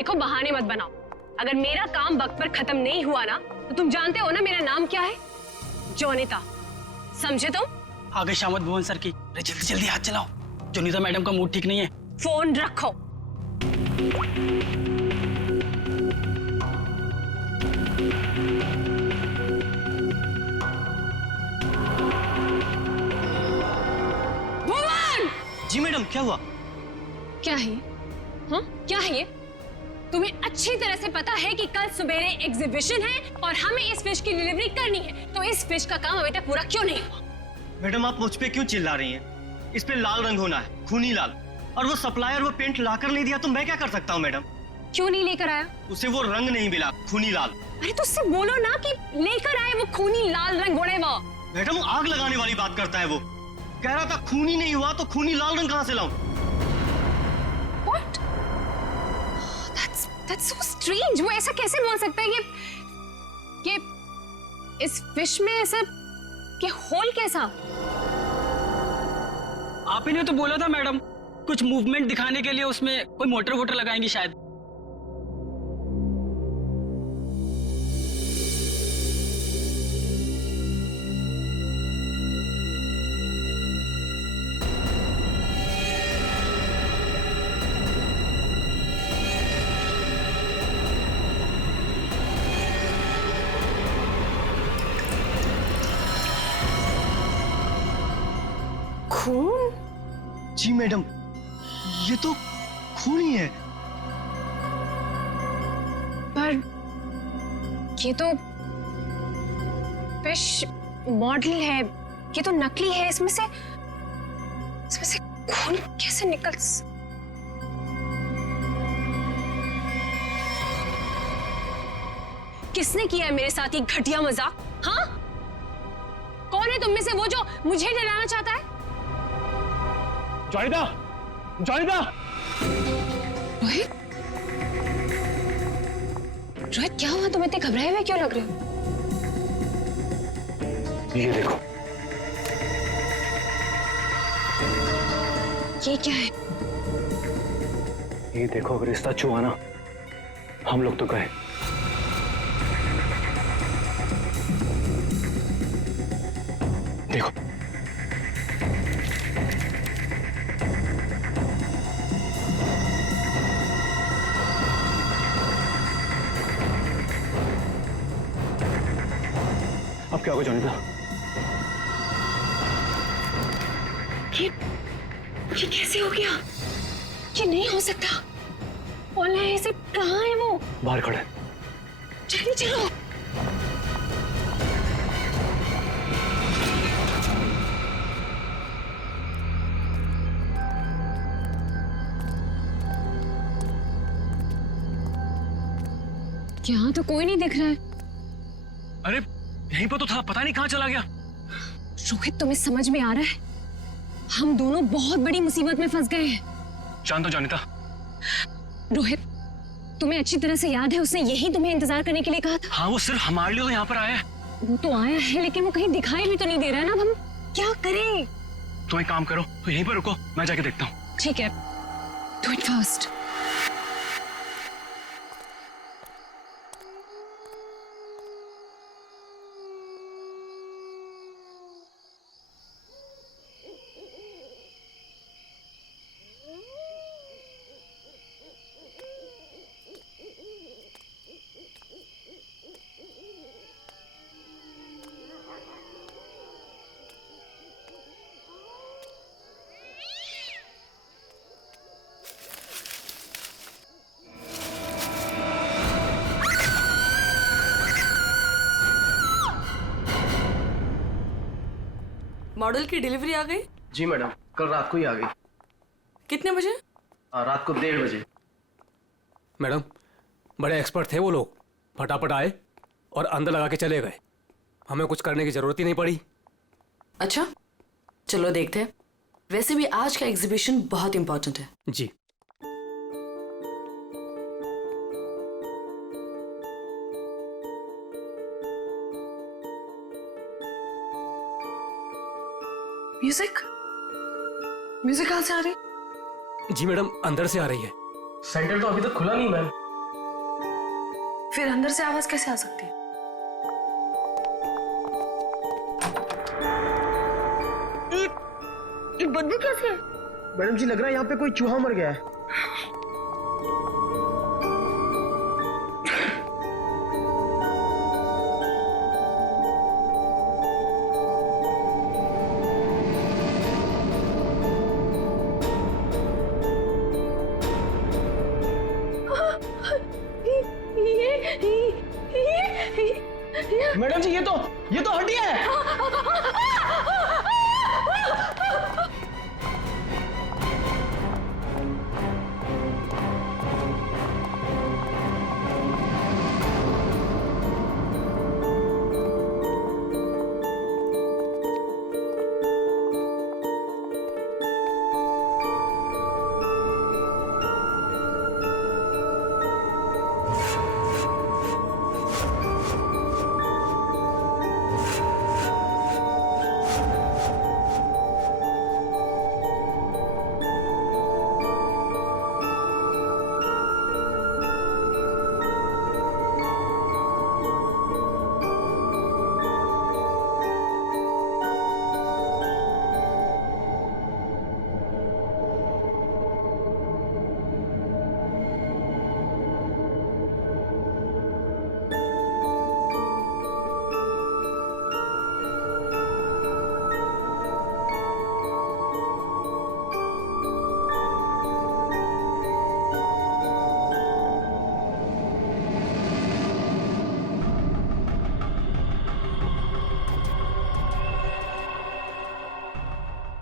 देखो बहाने मत बनाओ। अगर मेरा काम वक्त पर खत्म नहीं हुआ ना तो तुम जानते हो ना मेरा नाम क्या है? जोनिता, समझे तुम? आ गए शामत भुवन सर की। अरे जल्दी जल्दी हाथ चलाओ, जोनिता मैडम का मूड ठीक नहीं है। फोन रखो। भुवन! जी मैडम, क्या हुआ? क्या है? हाँ, क्या है ये? तुम्हें अच्छी तरह से पता है कि कल सुबेरे एग्जीबिशन है और हमें इस फिश की डिलीवरी करनी है, तो इस फिश का काम अभी तक पूरा क्यों नहीं हुआ? मैडम, आप मुझ पे क्यों चिल्ला रही हैं? इस पे लाल रंग होना है, खूनी लाल। और वो सप्लायर वो पेंट लाकर नहीं दिया तो मैं क्या कर सकता हूँ मैडम? क्यों नहीं लेकर आया? उसे वो रंग नहीं मिला, खूनी लाल। अरे तो उससे बोलो ना कि लेकर आए वो खूनी लाल रंग घोड़े वो। मैडम, आग लगाने वाली बात करता है वो। कह रहा था खूनी नहीं हुआ तो खूनी लाल रंग कहाँ से लाऊं? What? That's so strange. वो ऐसा कैसे बोल सकता है कि इस फिश में ऐसा कि होल कैसा? आप ही ने तो बोला था मैडम, कुछ मूवमेंट दिखाने के लिए उसमें कोई मोटर वोटर लगाएंगी शायद। खून? जी मैडम, ये तो खून ही है। पर ये तो फिश मॉडल है, ये तो नकली है। इसमें से खून कैसे निकल? किसने किया है मेरे साथ ये घटिया मजाक? हाँ, कौन है तुम में से वो जो मुझे डराना चाहता है? जोनिता! जोनिता! रोहित, रोहित क्या हुआ? तुम इतने घबराए हुए क्यों लग रहे हो? ये देखो। ये क्या है? ये देखो, अगर रिश्ता छुआ ना, हम लोग तो गए। देखो। अब क्या होगा जोनिता? ये कैसे हो गया? ये नहीं हो सकता। ओला ऐसे कहाँ है वो? बाहर खड़े। जल्दी चलो। यहाँ तो कोई नहीं दिख रहा है। अरे यहीं पर तो था, पता नहीं कहाँ चला गया। रोहित, तुम्हें समझ में आ रहा है? हम दोनों बहुत बड़ी मुसीबत में फंस गए हैं। शांत हो जोनिता। रोहित, तुम्हें अच्छी तरह से याद है उसने यही तुम्हें इंतजार करने के लिए कहा था? हाँ, वो सिर्फ हमारे लिए तो यहाँ पर आया है। वो तो आया है, लेकिन वो कहीं दिखाई भी तो नहीं दे रहा है ना। अब हम क्या करें? तुम एक काम करो, तो यहीं पर रुको, मैं जाके देखता हूँ। ठीक है, डू इट फास्ट। मॉडल की डिलीवरी आ गई? जी मैडम, कल रात को ही आ गई। कितने बजे? रात को 1:30 बजे। मैडम, बड़े एक्सपर्ट थे वो लोग, फटाफट आए और अंदर लगा के चले गए। हमें कुछ करने की जरूरत ही नहीं पड़ी। अच्छा, चलो देखते हैं। वैसे भी आज का एग्जीबिशन बहुत इंपॉर्टेंट है। जी। म्यूजिक कहाँ से आ रही? जी मैडम, अंदर से आ रही है। सेंटर तो अभी तक खुला नहीं मैम। फिर अंदर से आवाज कैसे आ सकती है? ये बदबू कैसे है? मैडम जी, लग रहा है यहाँ पे कोई चूहा मर गया है। मैडम जी, ये तो हड्डियां है।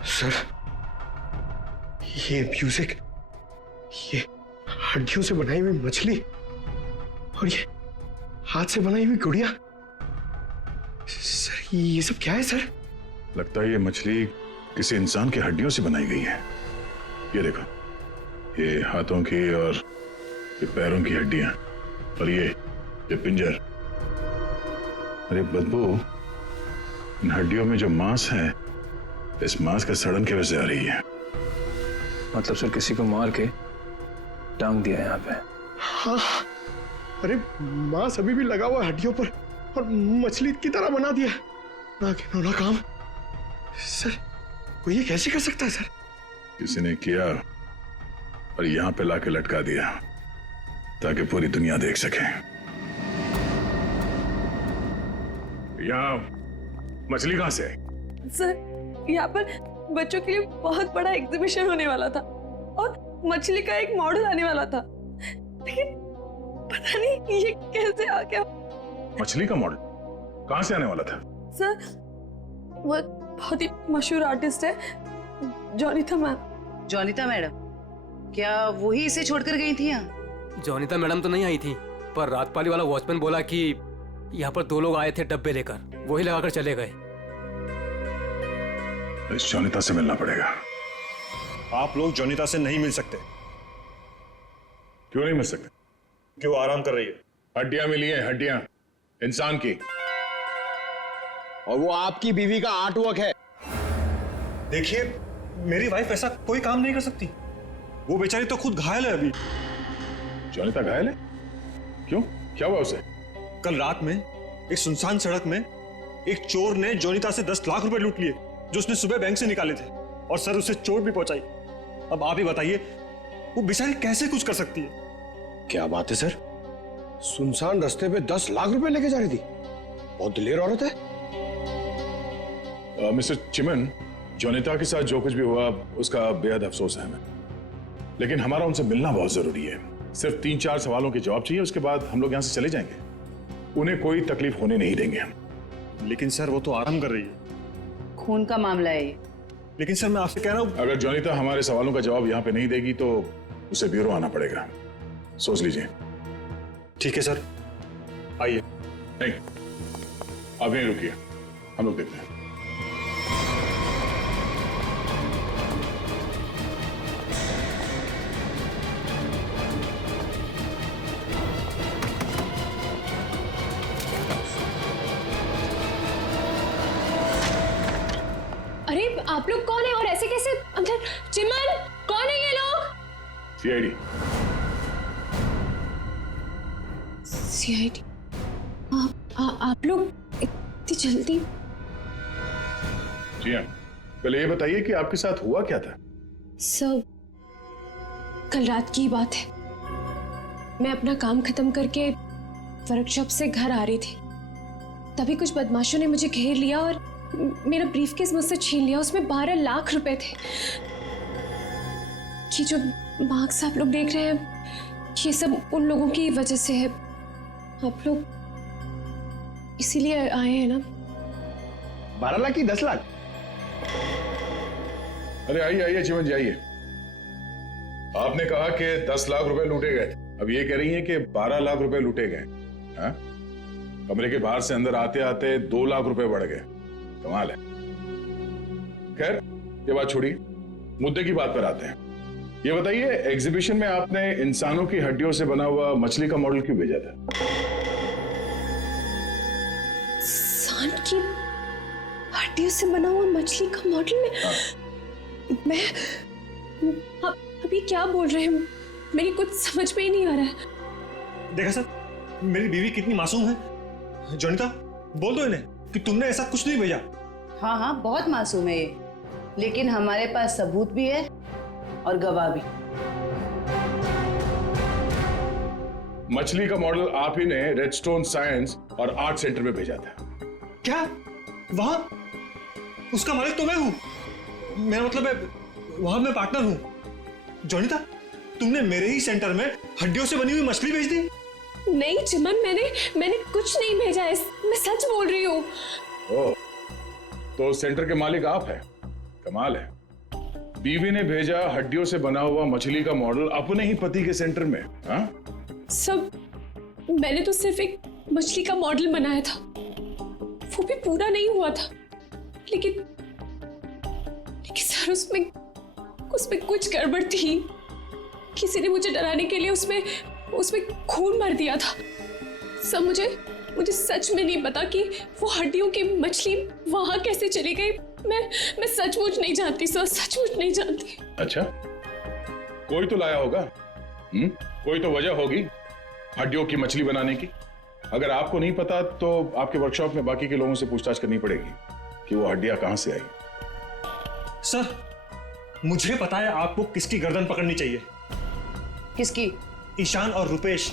सर, ये म्यूजिक, ये हड्डियों से बनाई हुई मछली और ये हाथ से बनाई हुई गुड़िया, सर ये सब क्या है सर? लगता है ये मछली किसी इंसान की हड्डियों से बनाई गई है। ये देखो, ये हाथों की और ये पैरों की हड्डियां और ये पिंजर। अरे बदबू, इन हड्डियों में जो मांस है, इस मांस का सड़न की वजह से आ रही है। मतलब सर किसी को मार के टांग दिया यहाँ पे। हाँ, अरे मांस अभी भी लगा हुआ हड्डियों पर और मछली की तरह बना दिया। ना घिनौना काम सर, कोई ये कैसे कर सकता है सर? किसी ने किया और यहाँ पे लाके लटका दिया ताकि पूरी दुनिया देख सके। यहाँ मछली कहां से है? सर, यहाँ पर बच्चों के लिए बहुत बड़ा एग्जीबिशन होने वाला था और मछली का एक मॉडल आने वाला था, लेकिन पता नहीं ये कैसे आ गया। मछली का मॉडल कहां से आने वाला था? सर, वो बहुत ही मशहूर आर्टिस्ट है, जोनिता मैम। जोनिता मैडम, क्या वही इसे छोड़कर गई थी यहाँ? जोनिता मैडम तो नहीं आई थी, पर रात पाली वाला वॉचमैन बोला कि यहाँ पर 2 लोग आए थे डब्बे लेकर, वही लगाकर चले गए। इस जोनिता से मिलना पड़ेगा। आप लोग जोनिता से नहीं मिल सकते। क्यों नहीं मिल सकते? क्यों? आराम कर रही है। हड्डियां मिली हैं, हड्डियां इंसान की, और वो आपकी बीवी का आर्टवर्क है। देखिए, मेरी वाइफ ऐसा कोई काम नहीं कर सकती। वो बेचारी तो खुद घायल है अभी। जोनिता घायल है? क्यों, क्या हुआ उसे? कल रात में एक सुनसान सड़क में एक चोर ने जोनिता से 10 लाख रुपए लूट लिए जो उसने सुबह बैंक से निकाले थे, और सर उसे चोट भी पहुंचाई। अब आप ही बताइए, वो बेचारी कैसे कुछ कर सकती है? क्या बात है सर, सुनसान रास्ते पे 10 लाख रुपए लेके जा रही थी। बहुत दिलेर औरत है। मिस्टर चिमन, जोनिता के साथ जो कुछ भी हुआ उसका बेहद अफसोस है हमें, लेकिन हमारा उनसे मिलना बहुत जरूरी है। सिर्फ 3-4 सवालों के जवाब चाहिए, उसके बाद हम लोग यहाँ से चले जाएंगे। उन्हें कोई तकलीफ होने नहीं देंगे हम। लेकिन सर, वो तो आराम कर रही है। खून का मामला है ये। लेकिन सर, मैं आपसे कह रहा हूँ, अगर जोनिता हमारे सवालों का जवाब यहाँ पे नहीं देगी तो उसे ब्यूरो आना पड़ेगा। सोच लीजिए। ठीक है सर, आइए। नहीं, आप यहीं रुकिए, हम लोग देखते हैं। अरे आप लोग कौन है और ऐसे कैसे अंदर? चिमन, कौन है ये लोग? सीआईडी। सीआईडी? आप लोग इतनी जल्दी? जी हाँ, पहले ये बताइए कि आपके साथ हुआ क्या था? सर, कल रात की बात है। मैं अपना काम खत्म करके वर्कशॉप से घर आ रही थी, तभी कुछ बदमाशों ने मुझे घेर लिया और मेरा ब्रीफकेस मुझसे छीन लिया। उसमें 12 लाख रुपए थे। ये जो मार्क्स आप लोग देख रहे हैं, ये सब उन लोगों की वजह से है। आप लोग इसीलिए आए हैं ना? 12 लाख की 10 लाख? अरे आइए आइए चिमन जी आइए। आपने कहा कि 10 लाख रुपए लूटे गए, अब ये कह रही हैं कि 12 लाख रुपए लूटे गए। हाँ? कमरे के बाहर से अंदर आते आते 2 लाख रुपए बढ़ गए। कमाल है। खैर ये बात छोड़िए, मुद्दे की बात पर आते हैं। ये बताइए, एग्जीबिशन में आपने इंसानों की हड्डियों से बना हुआ मछली का मॉडल क्यों भेजा था? इंसान की हड्डियों से बना हुआ मछली का मॉडल में? मैं अभी क्या बोल रहे हैं? मेरी कुछ समझ में ही नहीं आ रहा है। देखा सर, मेरी बीवी कितनी मासूम है। जोनिता, बोल दो इन्हें कि तुमने ऐसा कुछ नहीं भेजा। हाँ हाँ, बहुत मासूम है ये, लेकिन हमारे पास सबूत भी है और गवाह भी। मछली का मॉडल आप ही ने रेडस्टोन साइंस और आर्ट सेंटर में भेजा था। क्या? वहां उसका मालिक तो मैं हूं। मेरा मतलब है, वहां मैं पार्टनर हूं। जोनिता, तुमने मेरे ही सेंटर में हड्डियों से बनी हुई मछली भेज दी? नहीं चिमन, मैंने कुछ नहीं भेजा है। मैं सच बोल रही हूँ। ओह, तो सेंटर के मालिक आप हैं। कमाल है। बीवी ने भेजा हड्डियों से बना हुआ मछली का मॉडल अपने ही पति के सेंटर में। हाँ? सब मैंने तो सिर्फ एक मछली का मॉडल बनाया था, वो भी पूरा नहीं हुआ था। लेकिन सर, उसमें कुछ गड़बड़ थी। किसी ने मुझे डराने के लिए उसमें खून भर दिया था। सब मुझे सच में नहीं पता कि वो हड्डियों की मछली वहां कैसे चली गई। मैं सचमुच नहीं जानती सर, सचमुच नहीं जानती। अच्छा, कोई तो लाया होगा। कोई तो वजह होगी हड्डियों की मछली बनाने की। अगर आपको नहीं पता तो आपके वर्कशॉप में बाकी के लोगों से पूछताछ करनी पड़ेगी कि वो हड्डियां कहां से आई। सर, मुझे पता है आपको किसकी गर्दन पकड़नी चाहिए। किसकी? ईशान और रुपेश।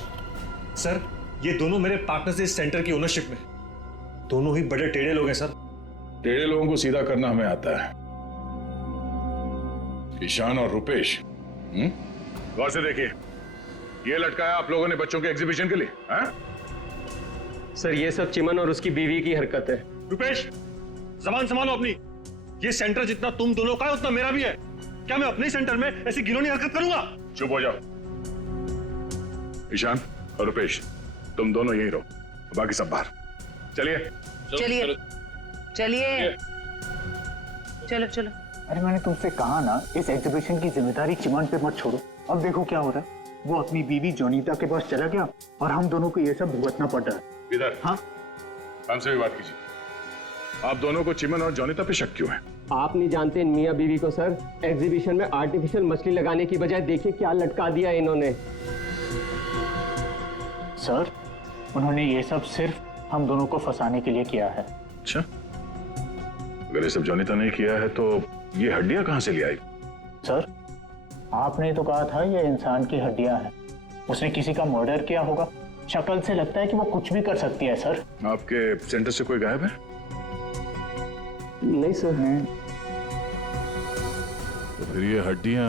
सर, ये दोनों मेरे पार्टनर्स इस सेंटर की ओनरशिप में। दोनों ही बड़े टेढ़े लोग हैं सर। टेढ़े लोगों को सीधा करना हमें आता है। ईशान और रुपेश, गौर से देखिए, ये लटकाया आप लोगों ने बच्चों के एग्जीबिशन के लिए। हाँ? सर, ये सब चिमन और उसकी बीवी की हरकत है। रुपेश, जबान संभालो अपनी। ये सेंटर जितना तुम दोनों का है उतना मेरा भी है। क्या मैं अपने सेंटर में ऐसी घिनौनी हरकत करूंगा? चुप हो जाओ। ईशान और रुपेश, तुम दोनों यहीं रहो, बाकी सब बाहर। चलिए चलिए चलिए, चलो चलो। अरे मैंने तुमसे कहा ना, इस एग्जीबिशन की जिम्मेदारी चिमन पे मत छोड़ो। अब देखो क्या हो रहा है। वो अपनी बीवी जोनीता के पास चला गया और हम दोनों को ये सब भुगतना पड़ रहा है। इधर। हाँ, हमसे भी बात कीजिए। आप दोनों को चिमन और जोनीता पे शक क्यों है? आप नहीं जानते मियाँ बीवी को सर। एग्जीबिशन में आर्टिफिशियल मछली लगाने की बजाय देखिए क्या लटका दिया इन्होंने। सर, उन्होंने ये सब सिर्फ हम दोनों को फंसाने के लिए किया है। अच्छा, अगर ये सब जोनीता ने किया है तो ये हड्डियां कहां से ले आई? सर, आपने तो कहा था ये इंसान की हड्डियां हैं। उसने किसी का मर्डर किया होगा। शक्ल से लगता है कि वो कुछ भी कर सकती है। सर, आपके सेंटर से कोई गायब है? नहीं सर। तो फिर ये हड्डियां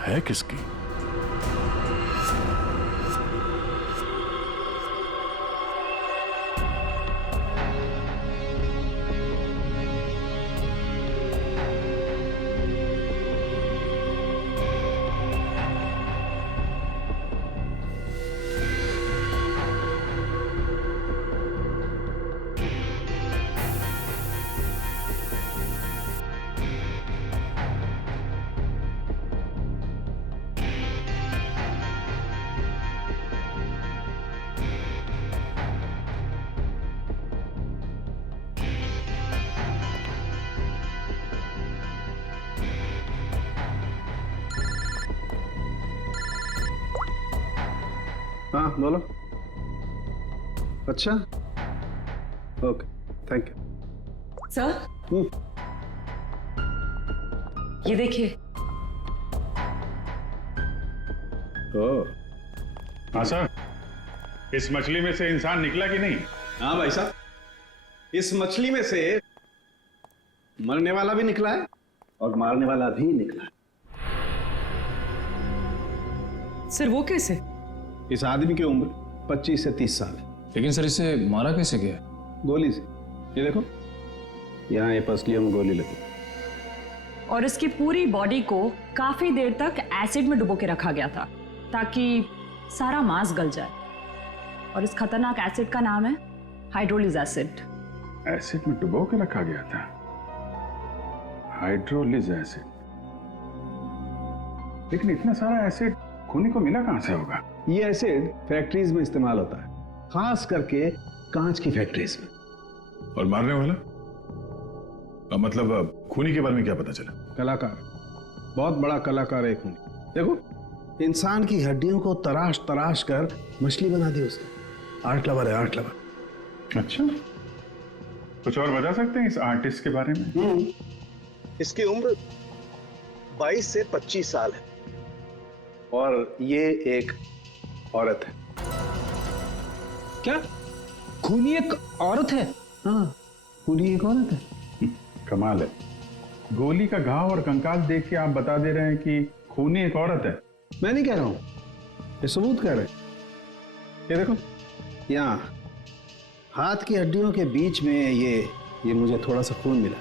है किसकी? हाँ बोलो। अच्छा, ओके, थैंक यू। सर, ये देखिए। हाँ सर, इस मछली में से इंसान निकला कि नहीं? हाँ भाई साहब, इस मछली में से मरने वाला भी निकला है और मारने वाला भी निकला है। सर वो कैसे? इस आदमी की उम्र 25 से 30 साल है। लेकिन सर इसे मारा कैसे गया? गोली से। ये देखो, यहाँ ये पसलियों में गोली लगी। और इसकी पूरी बॉडी को काफी देर तक एसिड में डुबो के रखा गया था ताकि सारा मांस गल जाए। और इस खतरनाक एसिड का नाम है हाइड्रोलिज एसिड। एसिड में डुबो के रखा गया था? हाइड्रोलिज एसिड। लेकिन इतना सारा एसिड खूनी को मिला कहां से होगा? ये एसिड फैक्ट्रीज में इस्तेमाल होता है, खास करके कांच की फैक्ट्रीज में। और मारने वाला? मतलब खूनी के बारे में क्या पता चला? कलाकार, बहुत बड़ा कलाकार है खूनी। देखो, इंसान की हड्डियों को तराश तराश कर मछली बना दी उसने। आर्ट लवर है, आर्ट लवर। अच्छा, कुछ और बता सकते हैं इस आर्टिस्ट के बारे में? इसकी उम्र 22 से 25 साल है और ये एक औरत है। क्या खूनी एक औरत है? हाँ, खूनी एक औरत है। कमाल है, गोली का घाव और कंकाल देख के आप बता दे रहे हैं कि खूनी एक औरत है। मैं नहीं कह रहा हूं, ये सबूत कह रहे हैं। ये देखो, यहाँ हाथ की हड्डियों के बीच में ये मुझे थोड़ा सा खून मिला।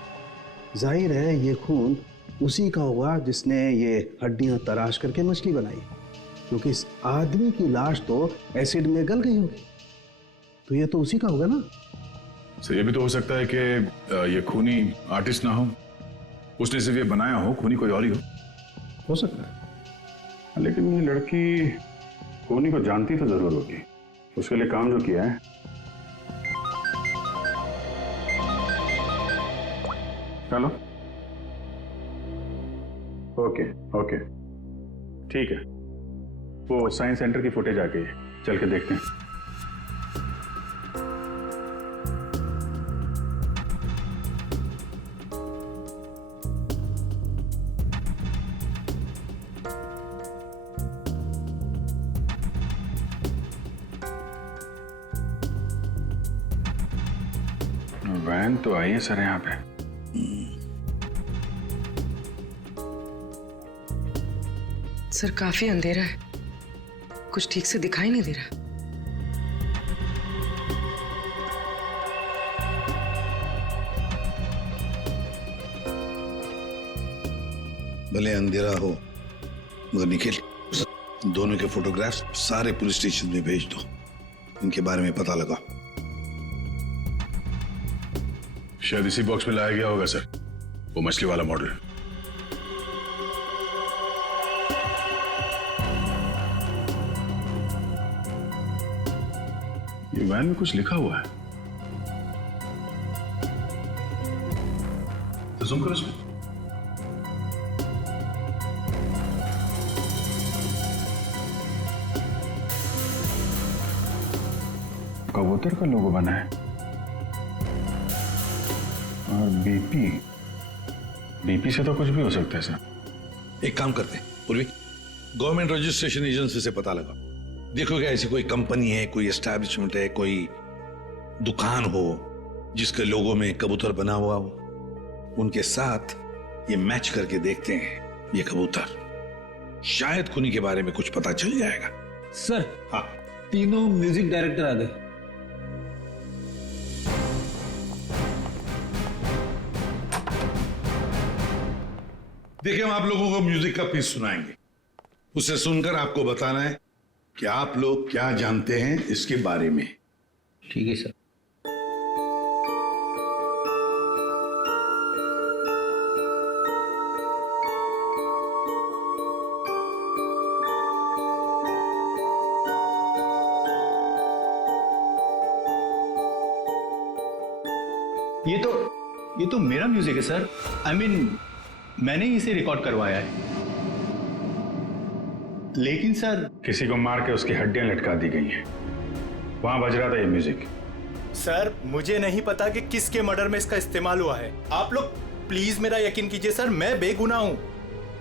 जाहिर है ये खून उसी का होगा जिसने ये हड्डियां तराश करके मछली बनाई, क्योंकि इस आदमी की लाश तो एसिड में गल गई होगी, तो ये तो उसी का होगा ना। तो ये भी तो हो सकता है कि ये खूनी आर्टिस्ट ना हो, उसने सिर्फ ये बनाया हो, खूनी कोई और ही हो सकता है। लेकिन ये लड़की खूनी को जानती तो जरूर होगी, उसके लिए काम जो किया है। चलो, ओके ओके, ठीक है, वो साइंस सेंटर की फुटेज आ गई है, चल के देखते हैं। वैन तो आई है सर यहाँ पे। सर काफी अंधेरा है, कुछ ठीक से दिखाई नहीं दे रहा। भले अंधेरा हो मगर निखिल, दोनों के फोटोग्राफ्स सारे पुलिस स्टेशन में भेज दो, इनके बारे में पता लगा। शायद इसी बॉक्स में लाया गया होगा सर, वो मछली वाला मॉडल। ये वैन में कुछ लिखा हुआ है, तो जूम करो इसमें। कबूतर का लोगो बना है और बीपी से तो कुछ भी हो सकता है सर। एक काम करते हैं पूर्वी, गवर्नमेंट रजिस्ट्रेशन एजेंसी से पता लगा, देखो क्या ऐसी कोई कंपनी है, कोई एस्टैब्लिशमेंट है, कोई दुकान हो जिसके लोगो में कबूतर बना हुआ हो, उनके साथ ये मैच करके देखते हैं ये कबूतर, शायद खूनी के बारे में कुछ पता चल जाएगा। सर हाँ, तीनों म्यूजिक डायरेक्टर आ गए। देखिए, हम आप लोगों को म्यूजिक का पीस सुनाएंगे, उसे सुनकर आपको बताना है कि आप लोग क्या जानते हैं इसके बारे में। ठीक है सर। ये तो मेरा म्यूजिक है सर। I mean, मैंने ही इसे रिकॉर्ड करवाया है। लेकिन सर, किसी को मार के उसकी हड्डियां लटका दी गई हैं। वहां बज रहा था ये म्यूजिक। सर मुझे नहीं पता कि किसके मर्डर में इसका इस्तेमाल हुआ है। आप लोग प्लीज मेरा यकीन कीजिए सर, मैं बेगुनाह हूँ।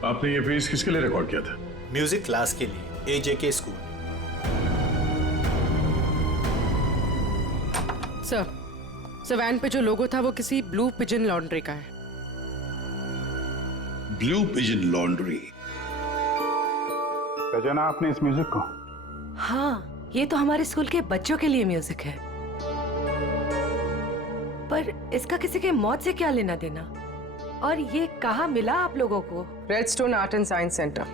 आपने ये पीस किसके लिए रिकॉर्ड किया था? म्यूजिक क्लास के लिए, AJK स्कूल। सर वैन पे जो लोगो था वो किसी ब्लू पिजन लॉन्ड्री का है। Blue pigeon laundry. पहचाना आपने इस म्यूजिक को? हाँ, ये तो हमारे स्कूल के बच्चों के लिए म्यूजिक है। पर इसका किसी के मौत से क्या लेना देना? और ये कहाँ मिला आप लोगों को? Redstone art and science centre.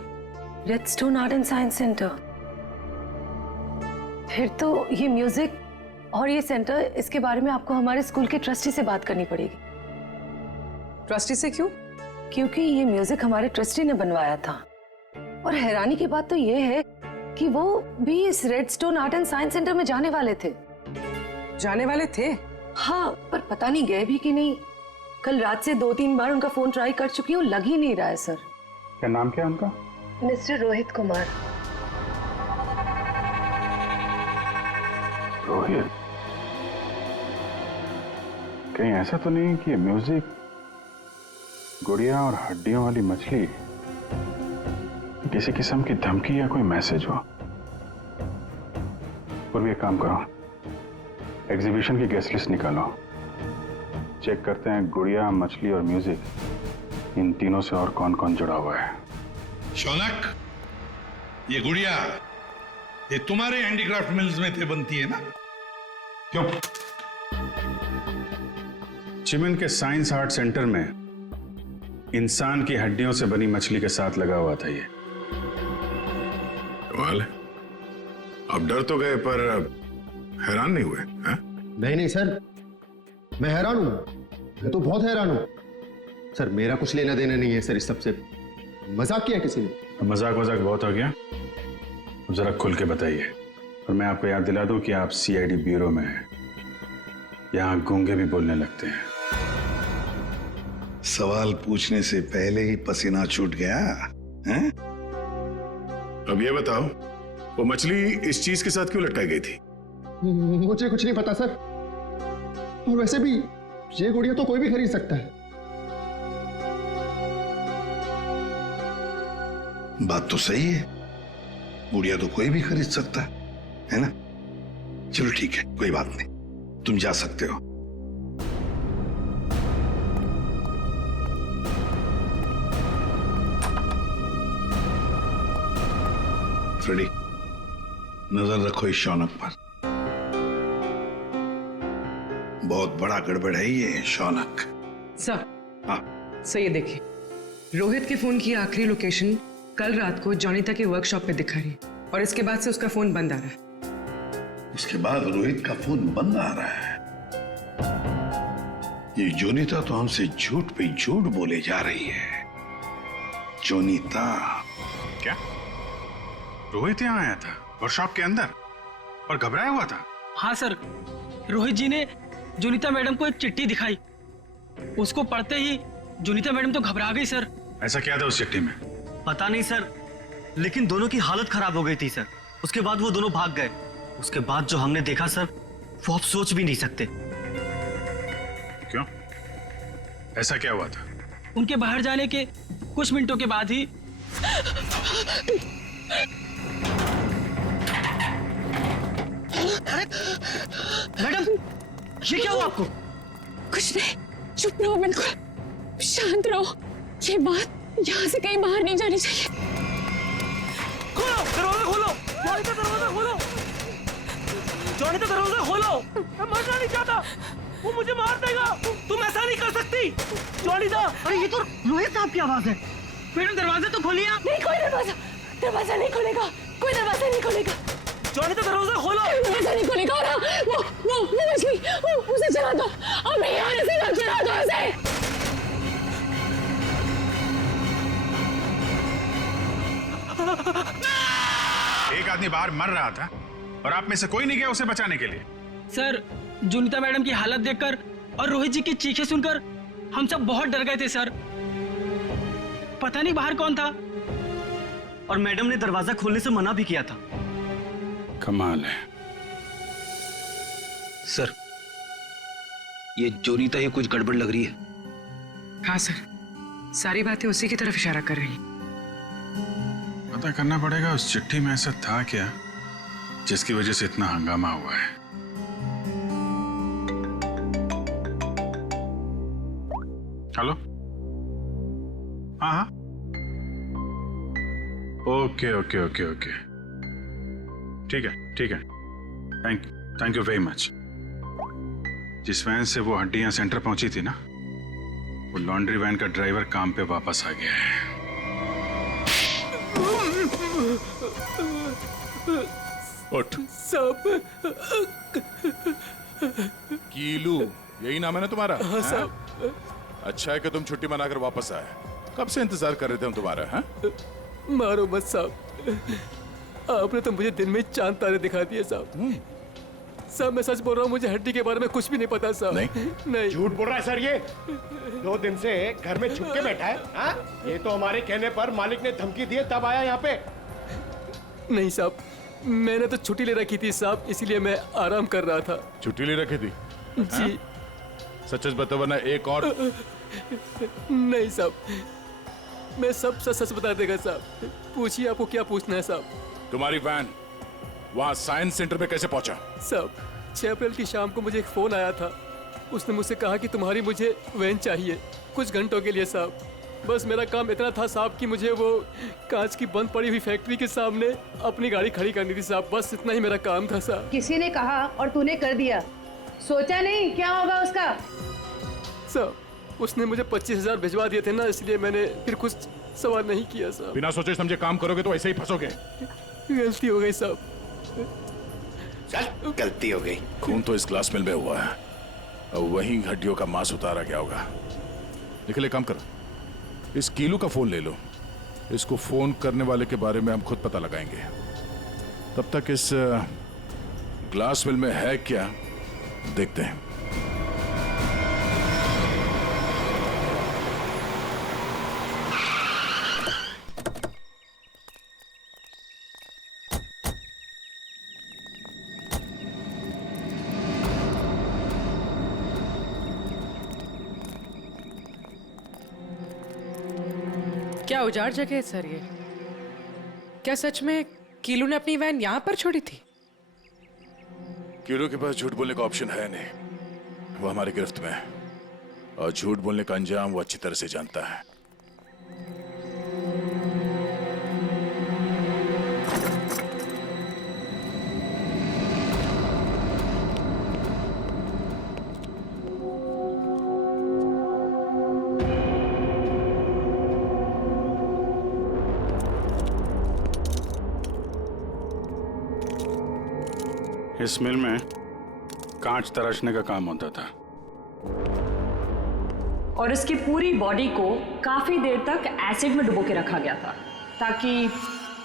Redstone art and science centre. फिर तो ये म्यूजिक और ये सेंटर, इसके बारे में आपको हमारे स्कूल के ट्रस्टी से बात करनी पड़ेगी। ट्रस्टी से क्यों? क्योंकि ये म्यूजिक हमारे ट्रस्टी ने बनवाया था। और हैरानी की बात तो ये है कि वो भी इस redstone art and science centre में जाने वाले थे। जाने वाले थे? हाँ, पर पता नहीं गए भी कि नहीं। कल रात से 2-3 बार उनका फोन ट्राई कर चुकी हूँ, लग ही नहीं रहा है सर। क्या नाम क्या है उनका? मिस्टर रोहित कुमार। रोहित? कहीं ऐसा तो नहीं कि म्यूजिक गुड़िया और हड्डियों वाली मछली किसी किस्म की धमकी या कोई मैसेज हो? और भी एक काम करो, एग्जीबिशन की गेस्ट लिस्ट निकालो, चेक करते हैं गुड़िया, मछली और म्यूजिक, इन तीनों से और कौन कौन जुड़ा हुआ है। शौनक, ये गुड़िया ये तुम्हारे हैंडीक्राफ्ट मिल्स में थे बनती है ना? क्यों? चिमन के साइंस आर्ट सेंटर में इंसान की हड्डियों से बनी मछली के साथ लगा हुआ था ये। कमाल है। अब डर तो गए पर हैरान नहीं हुए? नहीं सर, मैं हैरान हूं। मैं तो बहुत हैरान हूं सर। मेरा कुछ लेना देना नहीं है सर इस सबसे। मजाक किया किसी ने। मजाक बहुत हो गया, अब जरा खुल के बताइए। और मैं आपको याद दिला दूं कि आप CID ब्यूरो में हैं। यहां गूंगे भी बोलने लगते हैं। सवाल पूछने से पहले ही पसीना छूट गया हैं? अब ये बताओ, वो मछली इस चीज के साथ क्यों लटकाई गई थी? मुझे कुछ नहीं पता सर। और वैसे भी ये गुड़िया तो कोई भी खरीद सकता है। बात तो सही है, गुड़िया तो कोई भी खरीद सकता है ना? चलो ठीक है, कोई बात नहीं, तुम जा सकते हो। फ्रेडी, नजर रखो इस शौनक पर। बहुत बड़ा गड़बड़ है ये शौनक। सर, हाँ सर ये देखिए, रोहित के फोन की आखिरी लोकेशन कल रात को जोनीता के वर्कशॉप पे दिखा रही है और इसके बाद से उसका फोन बंद आ रहा है। उसके बाद रोहित का फोन बंद आ रहा है। ये जोनीता तो हमसे झूठ पे झूठ बोले जा रही है। जोनीता? क्या रोहित यहाँ आया था वर्कशॉप के अंदर और घबराया हुआ था? हाँ सर, रोहित जी ने जोनीता मैडम को एक चिट्ठी दिखाई। उसको पढ़ते ही जोनीता मैडम तो घबरा गई सर। ऐसा क्या था उस चिट्ठी में? पता नहीं सर, लेकिन दोनों की हालत खराब हो गई थी सर। उसके बाद वो दोनों भाग गए। उसके बाद जो हमने देखा सर, वो आप सोच भी नहीं सकते। क्यों? ऐसा क्या हुआ था? उनके बाहर जाने के कुछ मिनटों के बाद ही मैडम, ये क्या हुआ आपको? कुछ नहीं, चुप रहो, बिल्कुल शांत रहो। ये बात यहाँ से कहीं बाहर नहीं जानी चाहिए। खोलो दरवाजा, खोलो जोनीता, दरवाजा खोलो जोनीता, दरवाजा खोलो। मैं मरना नहीं चाहता, वो मुझे मार देगा। तुम ऐसा नहीं कर सकती जोनीता। अरे ये तो रोहित साहब की आवाज है। मैडम दरवाजा तो खोलिए आप। नहीं, कोई दरवाजा नहीं खुलेगा। कोई दरवाजा नहीं खुलेगा। जोनीता दरवाजा खोलो। दरवाजा नहीं खुलेगा। वो मछली, उसे चला दो। अब नहीं आने से मत चला दो उसे। एक आदमी बाहर मर रहा था और आप में से कोई नहीं गया उसे बचाने के लिए? सर, जोनीता मैडम की हालत देखकर और रोहित जी की चीखें सुनकर हम सब बहुत डर गए थे सर। पता नहीं बाहर कौन था, और मैडम ने दरवाजा खोलने से मना भी किया था। कमाल है। सर, ये जोनीता ही कुछ गड़बड़ लग रही है। हाँ सर, सारी बातें उसी की तरफ इशारा कर रही हैं। पता करना पड़ेगा उस चिट्ठी में ऐसा था क्या जिसकी वजह से इतना हंगामा हुआ है। हेलो, हाँ हाँ, ओके ओके ओके ओके, ठीक है ठीक है, थैंक यू वेरी मच। जिस वैन से वो हड्डियां सेंटर पहुंची थी ना, वो लॉन्ड्री वैन का ड्राइवर काम पे वापस आ गया है। उठ। साहब, कीलू, यही नाम है ना तुम्हारा? हाँ हैं? साहब। अच्छा है कि तुम छुट्टी मनाकर वापस आए। कब से इंतजार कर रहे थे हम तुम्हारा। हैं? मारो मत साहब, आपने तो मुझे दिन में चांद तारे दिखा दिए साहब। साहब मैं सच बोल रहा हूँ, मुझे हड्डी के बारे में कुछ भी नहीं पता साहब। नहीं झूठ बोल रहा है सर ये। 2 दिन से घर में छुप के बैठा है। हाँ? ये तो हमारे कहने पर मालिक ने धमकी दी तब आया यहाँ पे। नहीं साहब, मैंने तो छुट्टी ले रखी थी साहब, इसीलिए मैं आराम कर रहा था। छुट्टी ले रखी थी? जी। सच बता वरना एक और। नहीं साहब, मैं सब सच बता देगा साहब। पूछिए, आपको क्या पूछना है साहब? तुम्हारी वैन वहाँ साइंस सेंटर में कैसे पहुंचा? साहब 6 अप्रैल की शाम को मुझे एक फोन आया था। उसने मुझसे कहा कि तुम्हारी मुझे वैन चाहिए कुछ घंटों के लिए साहब। बस मेरा काम इतना था साहब कि मुझे वो कांच की बंद पड़ी हुई फैक्ट्री के सामने अपनी गाड़ी खड़ी करनी थी साहब। बस इतना ही मेरा काम था साहब। किसी ने कहा और तूने कर दिया, सोचा नहीं क्या होगा उसका? साहब उसने मुझे 25,000 भिजवा दिए थे ना, इसलिए मैंने फिर कुछ सवाल नहीं किया साहब। बिना सोचे समझे काम करोगे तो ऐसे ही फंसोगे। गलती हो गई साहब। चल, गलती हो गई। खून तो इस ग्लास मिल में हुआ है, अब वहीं हड्डियों का मांस उतारा गया होगा। निकले, काम करो, इस कीलू का फोन ले लो। इसको फोन करने वाले के बारे में हम खुद पता लगाएंगे। तब तक इस ग्लास मिल में है क्या देखते हैं। क्या उजाड़ जगह है सर ये? क्या सच में कीलू ने अपनी वैन यहाँ पर छोड़ी थी? कीलू के पास झूठ बोलने का ऑप्शन है नहीं, वो हमारी गिरफ्त में है और झूठ बोलने का अंजाम वो अच्छी तरह से जानता है। इस मिल में कांच तराशने का काम होता था और इसकी पूरी बॉडी को काफी देर तक एसिड में डुबो के रखा गया था ताकि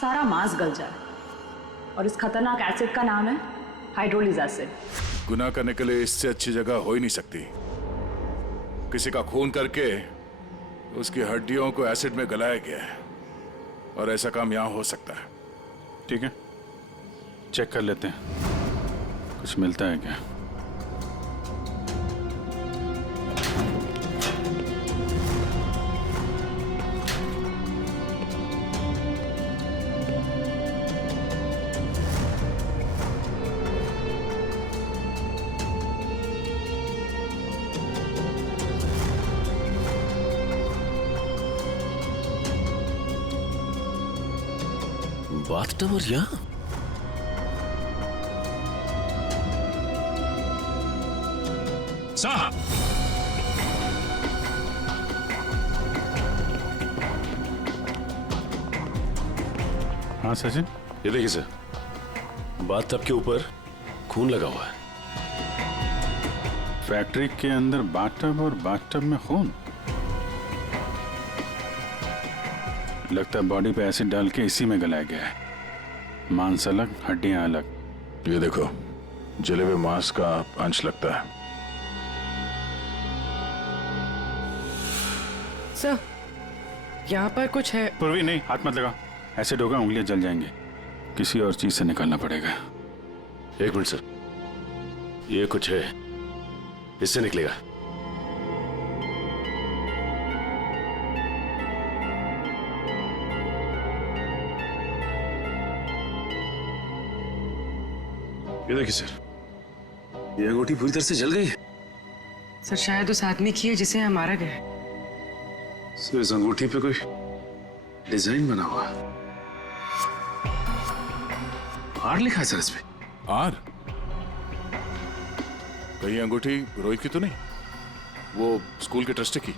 सारा मांस गल जाए। और इस खतरनाक एसिड का नाम है हाइड्रोलिक एसिड। गुनाह करने के लिए इससे अच्छी जगह हो ही नहीं सकती। किसी का खून करके उसकी हड्डियों को एसिड में गलाया गया है और ऐसा काम यहां हो सकता है। ठीक है, चेक कर लेते हैं कुछ मिलता है क्या। बाथटब और यहाँ साहब, हाँ सचिन, ये देखिए सर, बाथटब के ऊपर खून लगा हुआ है। फैक्ट्री के अंदर बाथटब और बाथटब में खून। लगता है बॉडी पे एसिड डाल के इसी में गलाया गया है। मांस अलग, हड्डियां अलग। ये देखो, जले हुए मांस का अंश लगता है। सर यहाँ पर कुछ है। पूर्वी नहीं, हाथ मत लगा। एसिड होगा, उंगलियां जल जाएंगी। किसी और चीज से निकालना पड़ेगा। एक मिनट सर, ये कुछ है, इससे निकलेगा। ये देखिए सर, ये अंगूठी पूरी तरह से जल गई है। सर शायद उस आदमी की है जिसे यहाँ मारा गया है। सर इस अंगूठी पे कोई डिजाइन बना हुआ, आर लिखा है सर इस पे। आर? कहीं अंगूठी रोहित की तो नहीं? वो स्कूल के ट्रस्टी की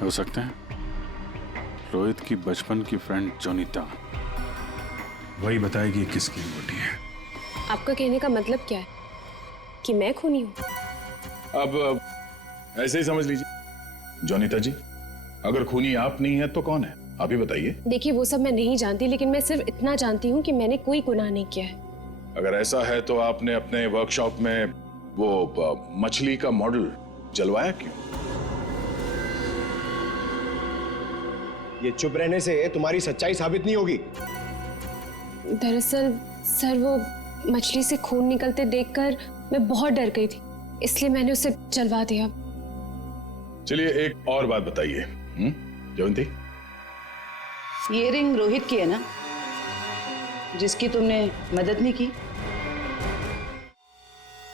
हो सकते हैं। रोहित की बचपन की फ्रेंड जोनीता, वही बताएगी किसकी अंगूठी है। आपका कहने का मतलब क्या है कि मैं खूनी हूँ? अब ऐसे ही समझ लीजिए। जोनीता जी, अगर खूनी आप नहीं है तो कौन है, आप ही बताइए। देखिए वो सब मैं नहीं जानती, लेकिन मैं सिर्फ इतना जानती हूँ कि मैंने कोई गुनाह नहीं किया है। अगर ऐसा है तो आपने अपने वर्कशॉप में वो मछली का मॉडल जलवाया क्यों? ये चुप रहने से तुम्हारी सच्चाई साबित नहीं होगी। दरअसल सर वो मछली से खून निकलते देखकर मैं बहुत डर गई थी, इसलिए मैंने उसे जलवा दिया। चलिए एक और बात बताइए जयंती, ये रिंग रोहित की है ना, जिसकी तुमने मदद नहीं की?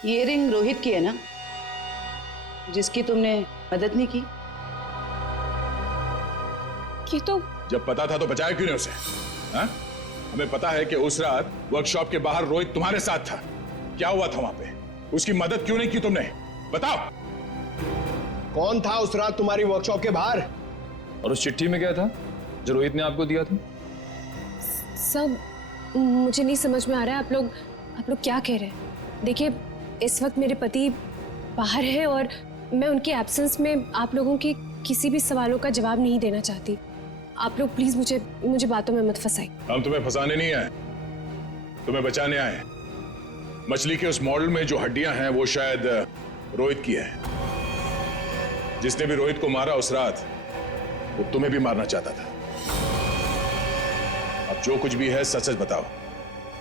ये रिंग रोहित की है ना, जिसकी तुमने मदद नहीं की? ये तो जब पता था तो बचाया क्यों नहीं उसे? हा? हमें पता है कि उस रात वर्कशॉप के बाहर रोहित तुम्हारे साथ था। क्या हुआ था वहां पे? उसकी मदद क्यों नहीं की तुमने? बताओ। कौन था उस रात तुम्हारी वर्कशॉप के बाहर? और उस चिट्ठी में क्या था जो रोहित ने आपको दिया था? सब मुझे नहीं समझ में आ रहा है। आप लोग क्या कह रहे हैं? देखिए इस वक्त मेरे पति बाहर हैं और मैं उनके एब्सेंस में आप लोगों के किसी भी सवालों का जवाब नहीं देना चाहती। आप लोग प्लीज मुझे बातों में मत फंसाइए। हम तुम्हें फंसाने नहीं आए, तुम्हें बचाने आए। मछली के उस मॉडल में जो हड्डियां हैं वो शायद रोहित की है। जिसने भी रोहित को मारा उस रात वो तुम्हें भी मारना चाहता था। अब जो कुछ भी है सच सच बताओ,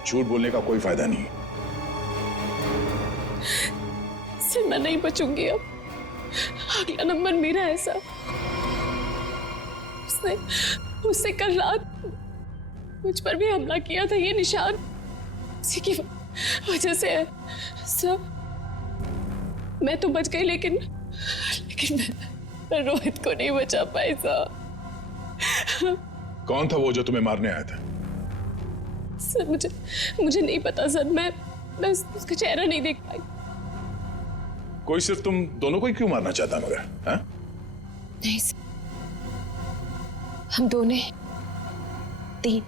झूठ बोलने का कोई फायदा नहीं। सर मैं नहीं बचूंगी अब। अगला नंबर मेरा है सर। उसने कल रात मुझ पर भी हमला किया था। ये निशान उसी की वजह से है सर। मैं तो बच गई लेकिन मैं रोहित को नहीं बचा पाई सर। कौन था वो जो तुम्हें मारने आया था? सर मुझे नहीं पता सर। मैं उसका चेहरा नहीं देख पाई। कोई सिर्फ तुम दोनों को ही क्यों मारना चाहता मगर? हाँ? नहीं सर, हम दोनों 3,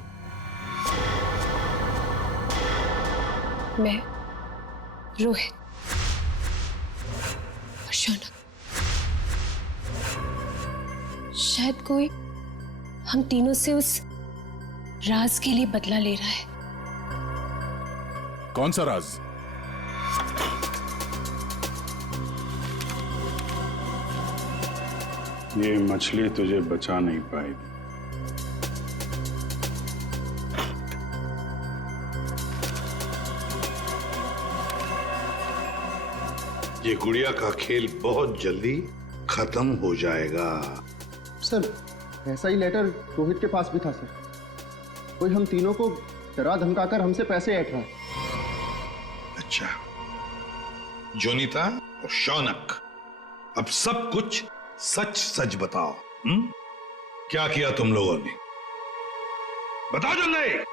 मैं, रोहित और शौनक। शायद कोई हम तीनों से उस राज के लिए बदला ले रहा है। कौन सा राज? ये मछली तुझे बचा नहीं पाएगी। ये गुड़िया का खेल बहुत जल्दी खत्म हो जाएगा। सर ऐसा ही लेटर रोहित के पास भी था सर। कोई हम तीनों को डरा धमकाकर हमसे पैसे ऐंठ रहा है। अच्छा, जोनीता और शौनक, अब सब कुछ सच सच बताओ। क्या किया तुम लोगों ने? बताओ जल्दी।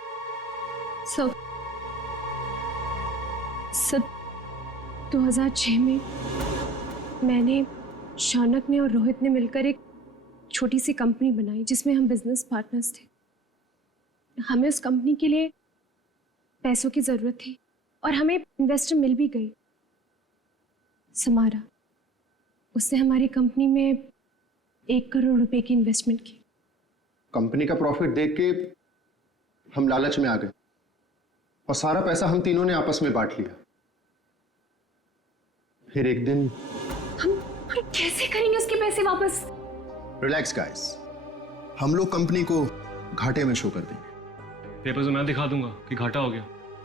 सब 2006 में मैंने, शौनक ने और रोहित ने मिलकर एक छोटी सी कंपनी बनाई जिसमें हम बिजनेस पार्टनर्स थे। हमें उस कंपनी के लिए पैसों की जरूरत थी और हमें इन्वेस्टर मिल भी गई, समारा। उसने हमारी कंपनी में 1 करोड़ रुपए की इन्वेस्टमेंट की। कंपनी का प्रॉफिट देख के हम लालच में आ गए और सारा पैसा हम तीनों ने आपस में बांट लिया। फिर एक दिन हम कैसे करेंगे उसके पैसे वापस? रिलैक्स गाइस, हम लोग कंपनी को घाटे में शो कर देंगे। पेपर से मैं दिखा दूंगा कि घाटा हो गया।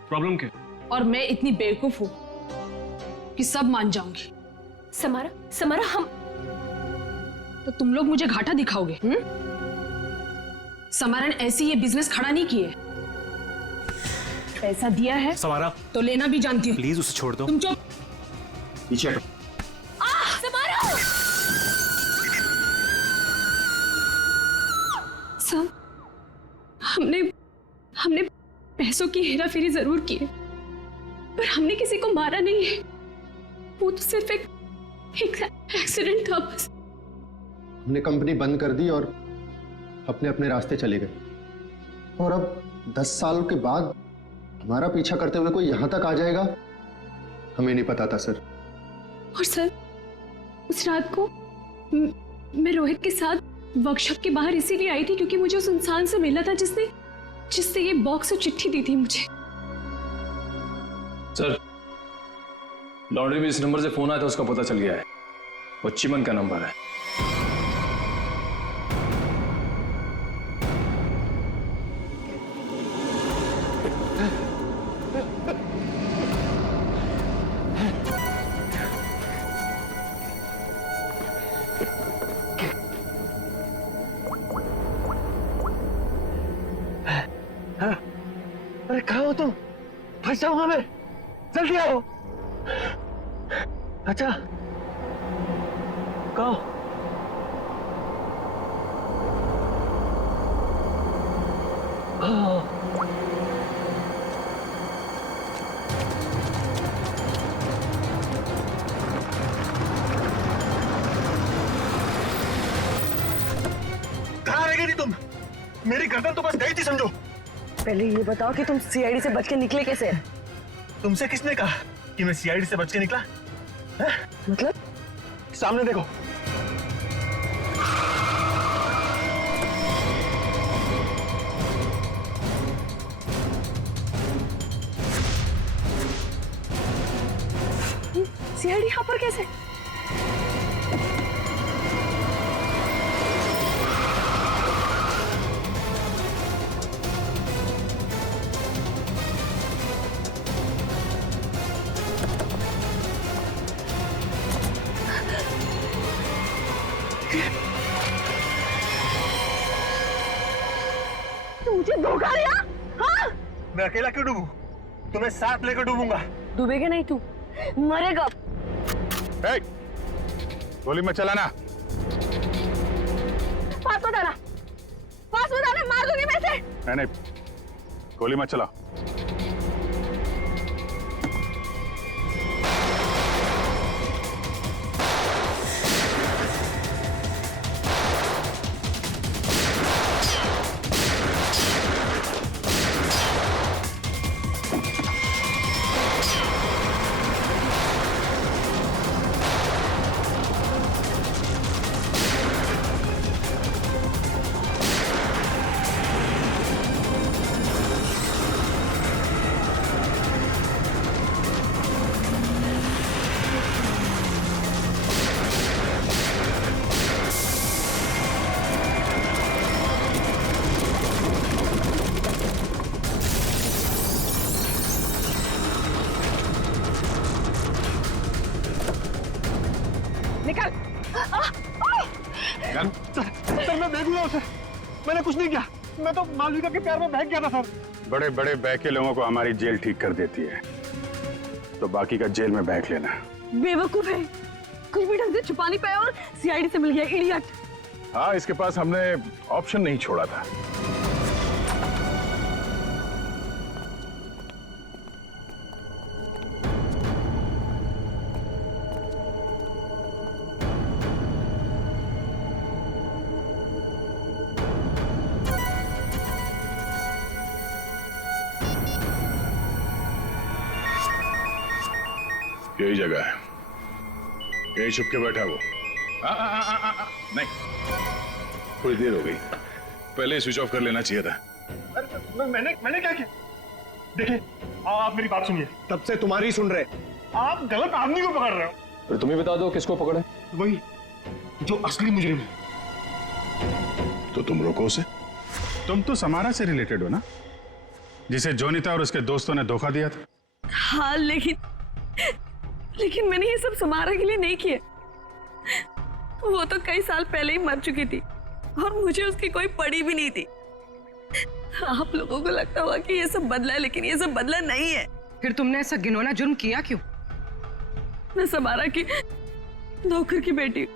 प्रॉब्लम क्या? और मैं इतनी बेवकूफ हूं कि सब मान जाऊंगी। समारा, समारा, हम तो तुम लोग मुझे घाटा दिखाओगे? समारा ने ऐसी ये बिजनेस खड़ा नहीं किए, पैसा दिया है समारा तो लेना भी जानती हूँ। प्लीज उसे छोड़ दो। तुम चुप। पीछे हटो। समारा! सब हमने पैसों की हेराफेरी जरूर की है, पर हमने किसी को मारा नहीं है। वो तो सिर्फ एक एक्सीडेंट था बस। हमने कंपनी बंद कर दी और अपने अपने रास्ते चले गए, और अब 10 साल के बाद हमारा पीछा करते हुए कोई यहां तक आ जाएगा, हमें नहीं पता था सर। और सर, उस रात को मैं रोहित के साथ वर्कशॉप के बाहर इसीलिए आई थी क्योंकि मुझे उस इंसान से मिलना था जिससे ये बॉक्स और चिट्ठी दी थी मुझे। सर, लॉन्ड्री में जिस नंबर से फोन आया था उसका पता चल गया है। वो चिमन का नंबर है। अरे कहाँ हो तुम? फंस जाऊंगा मैं, जल्दी आओ। अच्छा, कहो। कहाँ रह गई थी तुम? मेरी गर्दन तो बस गई थी समझो। पहले ये बताओ कि तुम सीआईडी से बच के निकले कैसे? तुमसे किसने कहा कि मैं सीआईडी से बच के निकला? मतलब? सामने देखो। सीआईडी यहाँ पर कैसे? मुझे धोखा दिया? हाँ? मैं अकेला क्यों डूबूं? तुम्हें साथ लेकर डूबूंगा। डूबेगा नहीं तू, मरेगा। गोली मत चलाना। पास मत आना, मार दूंगी मैं इसे। नहीं, गोली मत चला। सर मैं भेजूंगा उसे। मैंने कुछ नहीं किया, मैं तो मालविका के प्यार में बहक गया था सर। बड़े बड़े बहके लोगों को हमारी जेल ठीक कर देती है, तो बाकी का जेल में बहक लेना। बेवकूफ है, कुछ भी ढंग से छुपा नहीं पाया और सीआईडी से मिल गया, इडियट। हाँ, इसके पास हमने ऑप्शन नहीं छोड़ा था। यही जगह है, यही छुप के बैठा वो। नहीं, थोड़ी देर हो गई, पहले स्विच ऑफ कर लेना चाहिए था। मैंने क्या किया? देखिए, आप मेरी बात सुनिए। तब से तुम्हारी सुन रहे, आप गलत आदमी को पकड़ रहे हो। फिर तुम ही बता दो किसको पकड़े? वही जो असली मुजरिम है। तो तुम रोको उसे। तुम तो समारा से रिलेटेड हो ना, जिसे जोनीता और उसके दोस्तों ने धोखा दिया था? हाँ, लेकिन मैंने ये सब समारा के लिए नहीं किया। वो तो कई साल पहले ही मर चुकी थी और मुझे उसकी कोई पड़ी भी नहीं थी। आप लोगों को लगता होगा कि ये सब बदला है, लेकिन ये सब बदला नहीं है। फिर तुमने ऐसा घिनौना जुर्म किया क्यों? मैं समारा की नौकर की बेटी,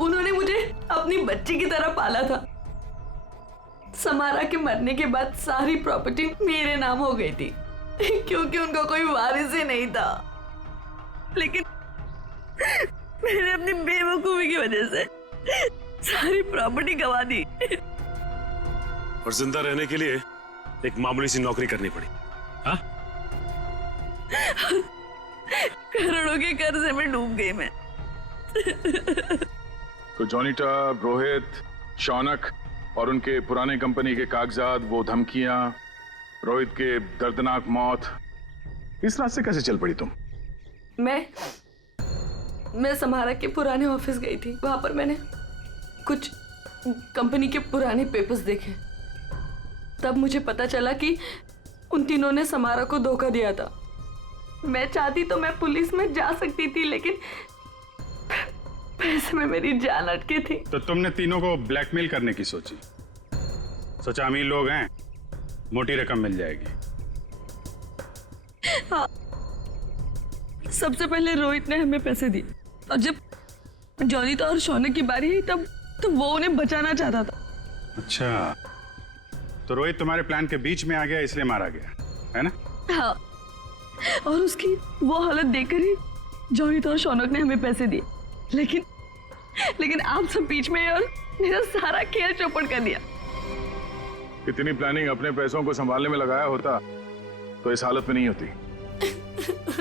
उन्होंने मुझे अपनी बच्ची की तरह पाला था। समारा के मरने के बाद सारी प्रॉपर्टी मेरे नाम हो गई थी क्योंकि उनका कोई वारिस ही नहीं था। लेकिन मैंने अपनी बेवकूफी की वजह से सारी प्रॉपर्टी गंवा दी और जिंदा रहने के लिए एक मामूली सी नौकरी करनी पड़ी। हाँ? करोड़ों के कर्जे में डूब गई मैं। तो जोनीता, रोहित, शौनक और उनके पुराने कंपनी के कागजात, वो धमकियां, रोहित के दर्दनाक मौत, इस रात से कैसे चल पड़ी तुम? मैं समारा के पुराने ऑफिस गई थी। वहां पर मैंने कुछ कंपनी के पुराने पेपर्स देखे। तब मुझे पता चला कि उन तीनों ने समारा को धोखा दिया था। मैं चाहती तो मैं पुलिस में जा सकती थी, लेकिन पैसे में मेरी जान अटकी थी। तो तुमने तीनों को ब्लैकमेल करने की सोची? सोचा अमीर लोग हैं, मोटी रकम मिल जाएगी। हाँ, सबसे पहले रोहित ने हमें पैसे दिए और जब जोनीता और शौनक की बारी आई तब वो उन्हें बचाना चाहता था। अच्छा, तो रोहित तुम्हारे प्लान के बीच में आ गया, इसलिए मारा गया, है ना? हाँ, और उसकी वो हालत देखकर ही जोनीता और शौनक ने हमें पैसे दिए। लेकिन आप सब बीच में और मेरा सारा खेल चौपट कर दिया। इतनी प्लानिंग अपने पैसों को संभालने में लगाया होता तो इस हालत में नहीं होती।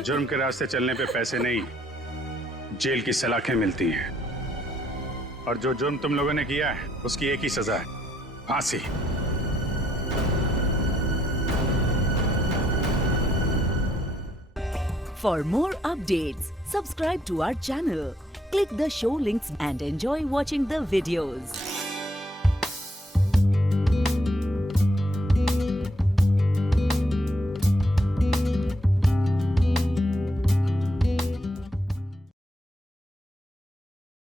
जुर्म के रास्ते चलने पे पैसे नहीं, जेल की सलाखें मिलती हैं। और जो जुर्म तुम लोगों ने किया है उसकी एक ही सजा है, फांसी। For more updates, subscribe to our channel, click the show links and enjoy watching the videos.